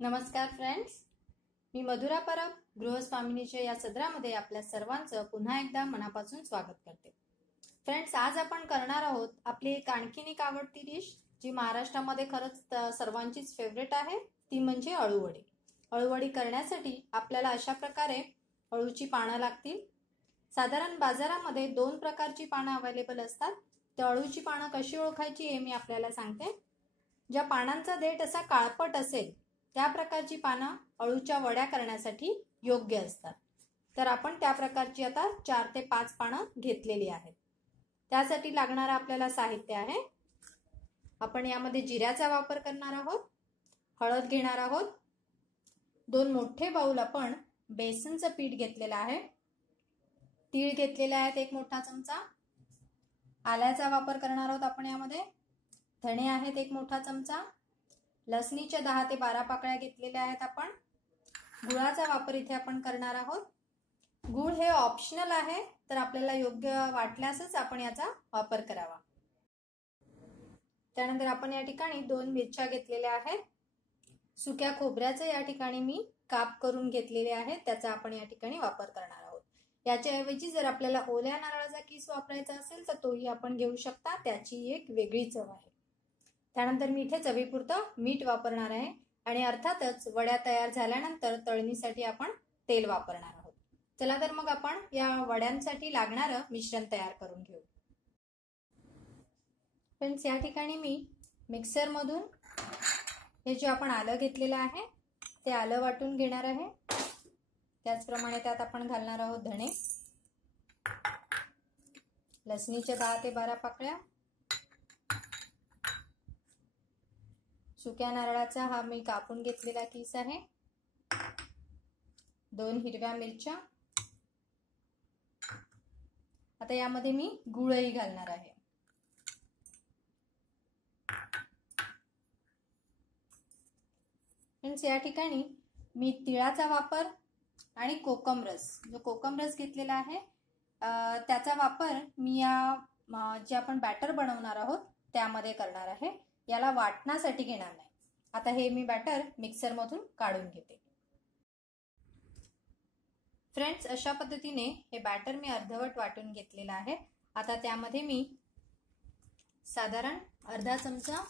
नमस्कार फ्रेंड्स, मी मधुरा परब गृहस्वामिनीच्या या सदरामध्ये आपल्या सर्वांचं पुन्हा एकदा मनापासून स्वागत करते। फ्रेंड्स, आज आपण करणार आहोत आपली एक आणखीन एक आवडती डिश जी महाराष्ट्रामध्ये खरंच सर्वांचीच फेवरेट आहे, ती म्हणजे अळूवडी। अळूवडी करण्यासाठी आपल्याला अशा प्रकारे अळूची पानं लागतील। साधारण बाजारामध्ये 2 प्रकारची पानं अवेलेबल असतात। त्या अळूची पानं कशी ओळखायची हे मी आपल्याला सांगते। ज्या पानांचा देठ असा काळपट असेल त्या प्रकारची पानं अळूच्या वड्या करण्यासाठी योग्य असतात। तर आपण त्या प्रकारची आता 4 ते 5 पानं घेतलेली आहेत। त्यासाठी लागणारे आपल्याला साहित्य आहे, आपण यामध्ये जिऱ्याचा वापर करणार आहोत, हळद घेणार आहोत, 2 मोठे बाउल आपण बेसनचं पीठ घेतलेलं आहे, तीळ घेतलेले आहेत 1 मोठा चमचा, आल्याचा वापर करणार आहोत आपण यामध्ये, धणे आहेत 1 मोठा चमचा, लसणीच्या 10 ते 12 पाकळ्या घेतलेल्या आहेत आपण। गुळाचा वापर इथे आपण करणार आहोत। गुळ हे ऑप्शनल आहे, तर आपल्याला योग्य वाटल्यासच आपण याचा वापर करावा। त्यानंतर आपण या ठिकाणी 2 मिरच्या घेतलेल्या आहेत। सुक्या खोबऱ्याचे या ठिकाणी मी काप करून घेतलेले आहेत, त्याचा आपण या ठिकाणी वापर करणार आहोत। याच्याऐवजी जर आपल्याला ओल्या नारळाचा किस वापरायचा असेल तर तोही आपण घेऊ शकता, त्याची एक वेगळी चव आहे। त्यानंतर मी इथे चवीपुरतं मीठ वापरणार आहे आणि अर्थातच वड्या तयार झाल्यानंतर तळणीसाठी आपण तेल वापरणार आहोत। चला तर मग आपण या वड्यांसाठी लागणारं मिश्रण तयार करून घेऊ। फ्रेंड्स, या ठिकाणी मी मिक्सर मधून हे जे आपण आलं घेतलेलं आहे ते आलं वाटून घेणार आहे। त्याचप्रमाणे त्यात आपण घालणार आहोत धणे, लसणीच्या 10 ते 12 पाकळ्या, सुक्या नारळाचा हा मी कापून घेतलेला किस आहे, 2 हिरव्या मिरच्या, आता यामध्ये मी गुळही घालणार आहे। फ्रेंड्स, या ठिकाणी मी तिळाचा वापर आणि कोकम रस, जो कोकम रस घेतलेला आहे त्याचा वापर मी या जे आपण बॅटर बनवणार आहोत त्यामध्ये करणार आहे, याला वाटण्यासाठी घेणार नाही। आता हे मी बॅटर मिक्सर मधून काढून घेते। फ्रेंड्स, अशा पद्धतीने हे बॅटर मी अर्धवट वाटून घेतलेलं आहे। आता त्यामध्ये मी साधारण अर्धा चमचा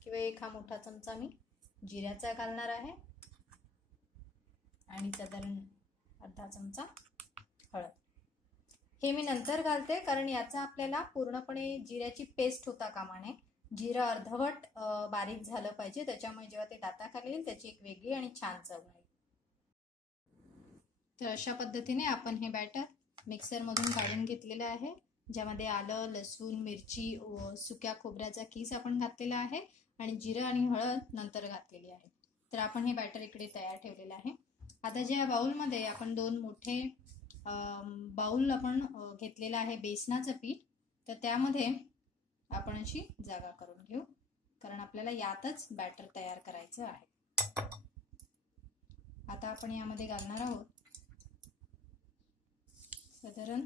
किंवा 1 मोठा चमचा मी जिऱ्याचा घालणार आहे आणि साधारण अर्धा चमचा हळद। हे मी नंतर घालते कारण याचा आपल्याला पूर्णपणे जिऱ्याची पेस्ट होता कामा नये। जिरं अर्धवट बारीक झालं पाहिजे, त्याच्यामुळे जेव्हा ते दाताखाली येईल त्याची एक वेगळी आणि छान चव येईल। तर अशा पद्धतीने आपण हे बॅटर मिक्सर मधून काढून घेतलेलं आहे, ज्यामध्ये आलं, लसूण, मिरची, सुक्या खोबऱ्याचा किस आपण घातलेला आहे आणि जिरं आणि हळद नंतर घातलेली आहे। तर आपण हे बॅटर इकडे तयार ठेवलेलं आहे। आता ज्या बाउलमध्ये आपण 2 मोठे बाउल आपण घेतलेला आहे बेसनाचं पीठ, तर त्यामध्ये आपण अशी जागा करून घेऊ, कारण आपल्याला यातच बॅटर तयार करायचं आहे। आता आपण यामध्ये घालणार आहोत साधारण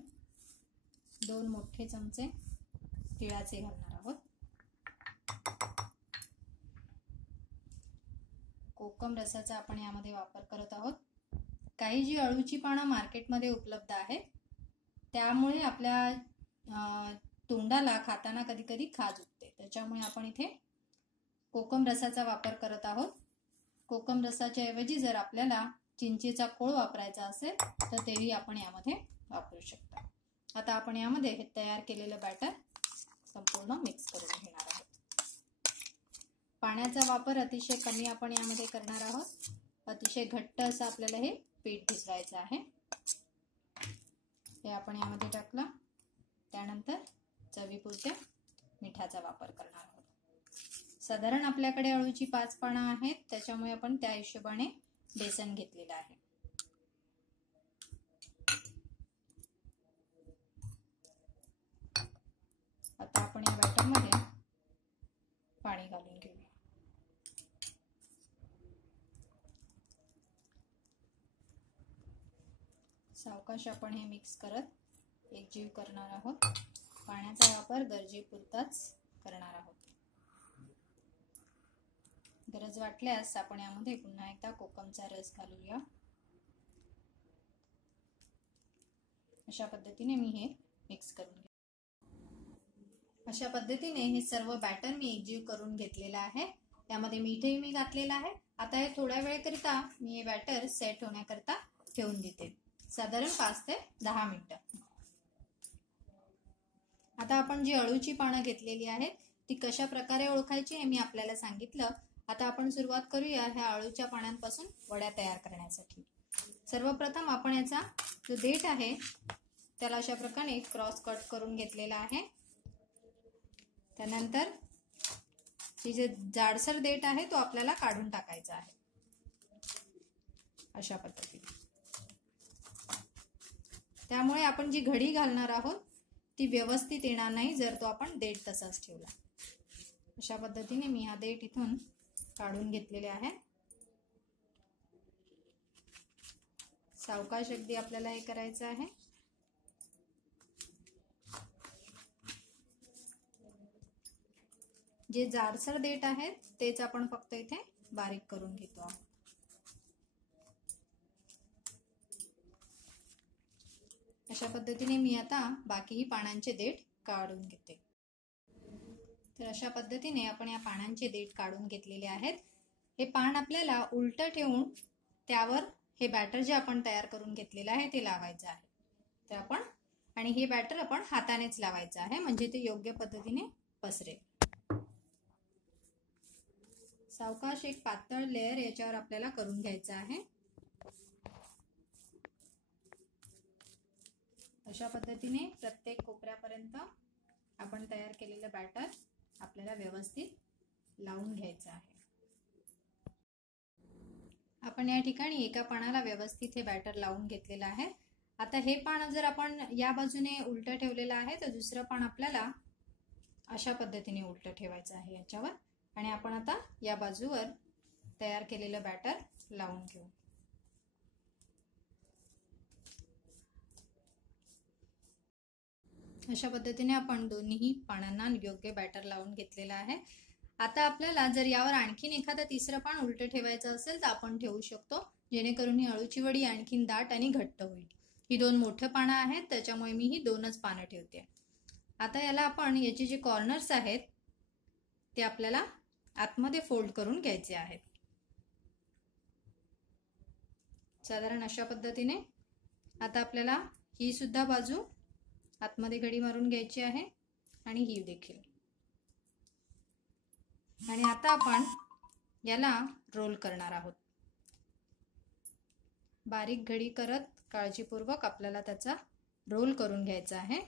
2 मोठे चमचे तिळाचे घालणार आहोत, कोकम रसाचा आपण यामध्ये वापर करत आहोत। काही जी अळूची पानं मार्केटमध्ये उपलब्ध आहेत त्यामुळे आपल्या तोंडाला खाताना कधी कधी खाज उठते, त्याच्यामुळे आपण इथे कोकम रसाचा वापर करत आहोत। कोकम रसाच्या ऐवजी जर आपल्याला चिंचेचा खोळ वापरायचा असेल तर तेही आपण यामध्ये वापरू शकता। आता आपण यामध्ये हे तयार केलेलं बॅटर संपूर्ण मिक्स करून घेणार आहोत। पाण्याचा वापर अतिशय कमी आपण यामध्ये करणार आहोत। अतिशय घट्ट असं आपल्याला हे पीठ भिजवायचं आहे। हे आपण यामध्ये टाकलं, त्यानंतर चवीपुरत्या मिठाचा वापर करणार आहोत। साधारण आपल्याकडे अळूची 5 पानं आहेत, त्याच्यामुळे आपण त्या हिशोबाने बेसन घेतलेलं आहे। आता आपण या बॅटरमध्ये पाणी घालून घेऊया। सावकाश आपण हे मिक्स करत एकजीव करणार आहोत। पाण्याचा वापर गरजेपुरताच करणार आहोत। गरज वाटल्यास आपण यामध्ये पुन्हा एकदा कोकमचा रस घालूया। अशा पद्धतीने मी हे मिक्स करून घेते। अशा पद्धतीने हे सर्व बॅटर मी एकजीव करून घेतलेला आहे। त्यामध्ये मीठही मी घातलेलं आहे। आता हे थोड्या वेळेकरिता मी हे बॅटर सेट होण्याकरिता ठेवून देते, साधारण 5 ते 10 मिनिटं। आता आपण जी अळूची पानं घेतलेली आहेत ती कशा प्रकारे ओळखायची हे मी आपल्याला सांगितलं। आता आपण सुरुवात करूया ह्या अळूच्या पानांपासून वड्या तयार करण्यासाठी। सर्वप्रथम आपण याचा जो देठ आहे त्याला अशा प्रकारे क्रॉस कट करून घेतलेला आहे। त्यानंतर हे जे जाडसर देठ आहे तो आपल्याला काढून टाकायचा आहे अशा पद्धतीने। त्यामुळे आपण जी घडी घालणार आहोत ती व्यवस्थित येणार नाही जर तो आपण देठ तसाच ठेवला। अशा पद्धतीने मी हा देठ इथून काढून घेतलेले आहे। सावकाश अगदी आपल्याला हे करायचं आहे। जे जाडसर देठ आहेत तेच आपण फक्त इथे बारीक करून घेतो आहोत। अशा पद्धतीने मी आता बाकीही पानांचे देठ काढून घेते। तर अशा पद्धतीने आपण या पानांचे देठ काढून घेतलेले आहेत। हे पान आपल्याला उलट ठेवून त्यावर हे बॅटर जे आपण तयार करून घेतलेलं आहे ते लावायचं आहे। तर आपण आणि हे बॅटर आपण हातानेच लावायचं आहे म्हणजे ते योग्य पद्धतीने पसरेल। सावकाश एक पातळ लेयर याच्यावर आपल्याला करून घ्यायचं आहे। अशा पद्धतीने प्रत्येक कोपऱ्यापर्यंत आपण तयार केलेलं बॅटर आपल्याला व्यवस्थित लावून घ्यायचं आहे। आपण या ठिकाणी एका पानाला व्यवस्थित हे बॅटर लावून घेतलेलं आहे। आता हे पान जर आपण या बाजूने उलट ठेवलेलं आहे तर दुसरं पान आपल्याला अशा पद्धतीने उलट ठेवायचं आहे याच्यावर आणि आपण आता या बाजूवर तयार केलेलं बॅटर लावून घेऊ। अशा पद्धतीने आपण दोन्ही पानांना योग्य बॅटर लावून घेतलेलं आहे। आता आपल्याला जर यावर आणखीन एखादं तिसरं पान उलट ठेवायचं असेल तर आपण ठेवू शकतो, जेणेकरून ही अळूची वडी आणखीन दाट आणि घट्ट होईल। ही दोन मोठे पानं आहेत त्याच्यामुळे मी ही दोनच पानं ठेवते। आता याला आपण याचे जे कॉर्नर्स आहेत ते आपल्याला आतमध्ये फोल्ड करून घ्यायचे आहेत। साधारण अशा पद्धतीने आता आपल्याला ही सुद्धा बाजू आतमध्ये घडी मारून घ्यायची आहे आणि ही देखील। आणि आता आपण याला रोल करणार आहोत। बारीक घडी करत काळजीपूर्वक आपल्याला त्याचा रोल करून घ्यायचा आहे।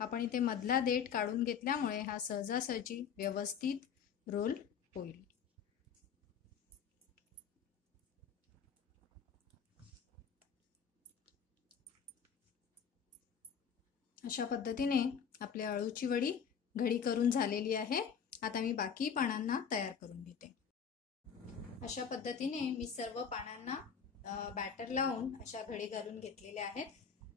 आपण इथे मधला देठ काढून घेतल्यामुळे हा सहजासहजी व्यवस्थित रोल होईल। अशा पद्धतीने आपली अळूची वडी घडी करून झालेली आहे। आता मी बाकी पानांना तयार करून घेते। अशा पद्धतीने मी सर्व पानांना बॅटर लावून अशा घडी घालून घेतलेल्या आहेत।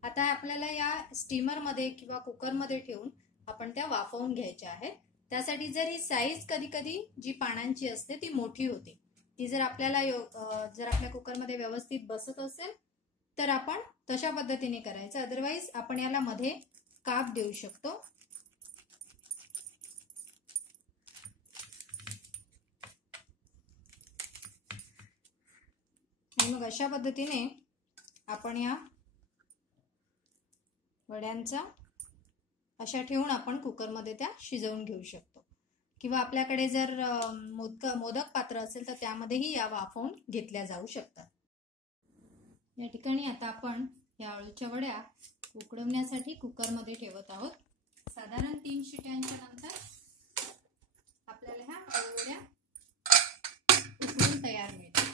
आता आपल्याला या स्टीमर मध्ये किंवा कुकर मध्ये ठेवून आपण त्या वाफवून घ्यायच्या आहेत। त्यासाठी जर ही साईज कधी कधी जी पानांची असते ती मोठी होते, ती जर आपल्या कुकर मध्ये व्यवस्थित बसत असेल तर आपण तशा पद्धतीने करायचं। अदरवाइज आपण याला मध्ये काप देऊ शकतो। आणि मग अशा पद्धतीने आपण या वड्यांचा अशा ठेवून आपण कुकरमध्ये त्या शिजवून घेऊ शकतो, किंवा आपल्याकडे जर मोदक पात्र असेल तर त्यामध्येही या वाफवून घेतल्या जाऊ शकतात। या ठिकाणी आता आपण या अळूच्या वड्या उकडवण्यासाठी कुकरमध्ये ठेवत आहोत। साधारण 3 शिट्यांच्या नंतर आपल्याला ह्या अळू वड्या उकडून तयार मिळतात।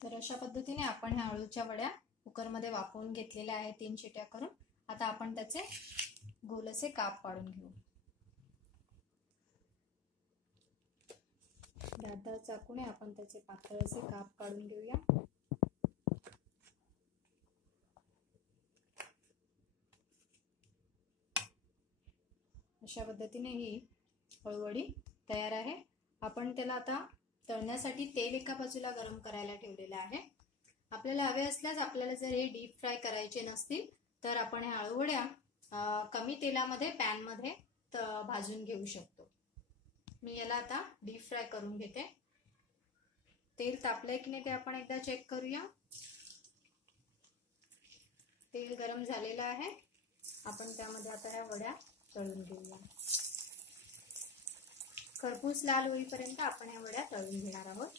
तर अशा पद्धतीने आपण ह्या अळूच्या वड्या कुकरमध्ये वाफवून घेतलेल्या आहेत 3 शिट्या करून। आता आपण त्याचे गोल असे काप पाडून घेऊ। दातार चाकूने आपण त्याचे पातळ असे काप काढून घेऊया। अशा पद्धतीने ही अळूवडी तयार आहे। आपण त्याला आता तळण्यासाठी तेल एका बाजूला गरम करायला ठेवलेलं आहे। आपल्याला हवे असल्यास आपल्याला जर हे डीप फ्राय करायचे नसतील तर आपण ह्या अळूवड्या कमी तेलामध्ये पॅन मध्ये भाजून घेऊ शकतो। मी याला आता डीप फ्राय करून घेते। तेल तापलंय की नाही ते आपण एकदा चेक करूया। तेल गरम झालेलं आहे। आपण त्यामध्ये आता ह्या वड्या तळून घेऊया। खरपूस लाल होईपर्यंत आपण ह्या वड्या तळून घेणार आहोत।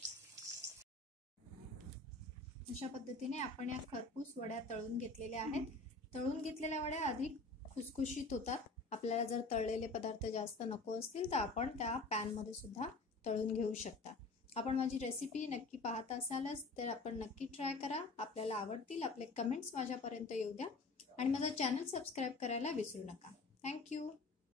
अशा पद्धतीने आपण या खरपूस वड्या तळून घेतलेल्या आहेत। तळून घेतलेल्या वड्या अधिक खुसखुशीत होतात। आपल्याला जर तळलेले पदार्थ जास्त नको असतील तर आपण त्या पॅन मध्ये सुद्धा तळून घेऊ शकता। आपण माझी रेसिपी नक्की पाहत असालच तर आपण नक्की ट्राय करा। आपल्याला आवडतील। आपले कमेंट्स माझ्यापर्यंत येऊ द्या आणि माझा चॅनल सबस्क्राइब करायला विसरू नका। थँक्यू।